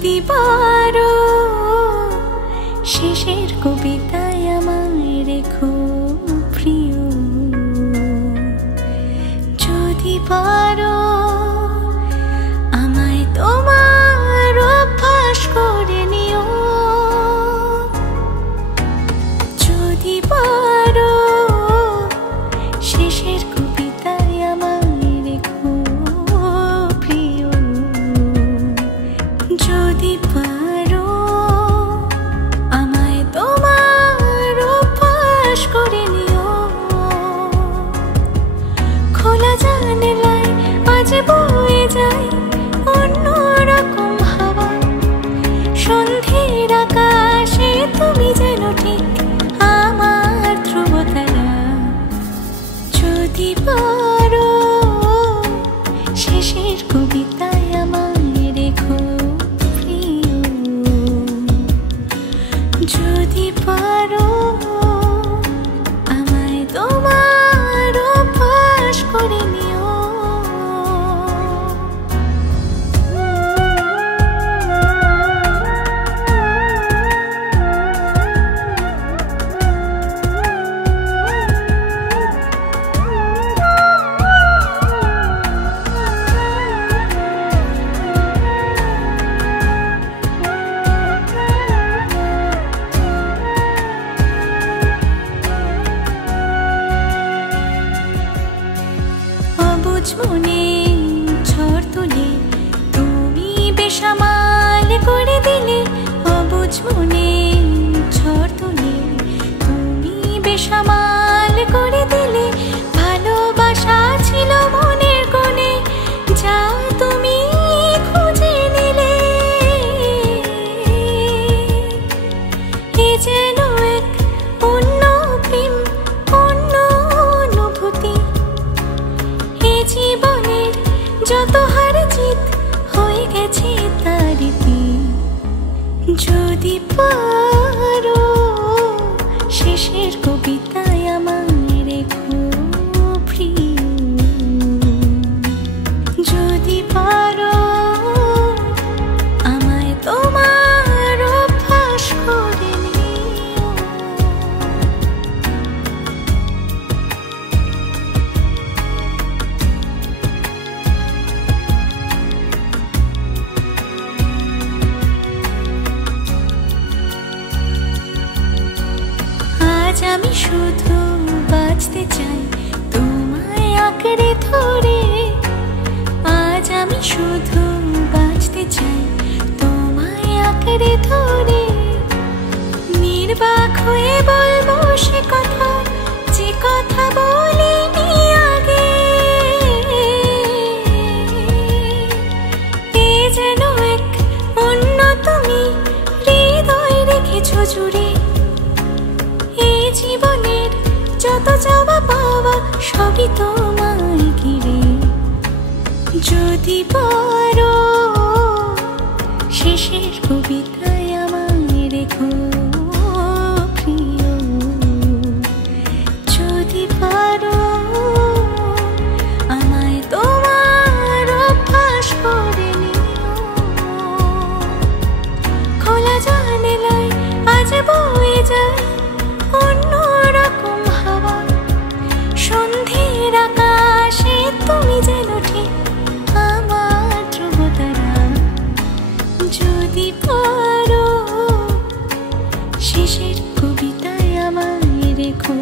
যদি পারো শেষের কবিতায় আমায় রেখো প্রিয়, যদি পারো আমায় তোমার অভ্যাস করে নিও, যদি পারো শেষের কবিতায় আমায় রেখো প্রিয়, যদি পারো আমায় তোমার অভ্যাস করে নিও। খোলা জানালায় আজ বয়ে যায় অন্যরকম হাওয়া, সন্ধ্যের আকাশে তুমি যেন ঠিক আমার ধ্রুবতারা, যদি পারো শেষের কবিতায় আমায় রেখো প্রিয়, যদি পারো আমায় তোমার অভ্যাস করে নিও। অবুঝ মনে ঝড় তুলে তুমি বেসামাল করে দিলে, অবুঝ মনে ঝড় তুলে তুমি বেসামাল করে দিলে, ভালোবাসা ছিল মনের কোণে যা তুমি খুঁজে নিলে, এ যেন এক অন্য প্রেম অন্য অনুভূতি, জীবনের যত হার জিত হয়ে গেছে তার ইতি, যদি পারো শেষের কবিতায় আমায় রেখো প্রিয়, যদি পারো আমায় তোমার অভ্যাস করে নিও। আজ আমি শুধু বাঁচতে চাই তোমায় আঁকড়ে ধরে, আজ আমি শুধু বাঁচতে চাই তোমায় আঁকড়ে ধরে, নির্বাক হয়ে বলবো সে কথা যে কথা বলিনি আগে, এ যেন এক অন্য তুমি হৃদয় রেখেছো জুড়ে, জীবনের যত চাওয়া পাওয়া সবই তোমায় ঘিরে, যদি পারো শেষের কবিতায় আমায় রেখো প্রিয়, যদি পারো আমায় তোমার অভ্যাস করে নিও। খোলা জানালায় আজ বয়ে যায় অন্যরকম হাওয়া, সন্ধ্যের আকাশে তুমি যেন ঠিক আমার ধ্রুবতারা, যদি পারো শেষের কবিতায় আমায় রেখো।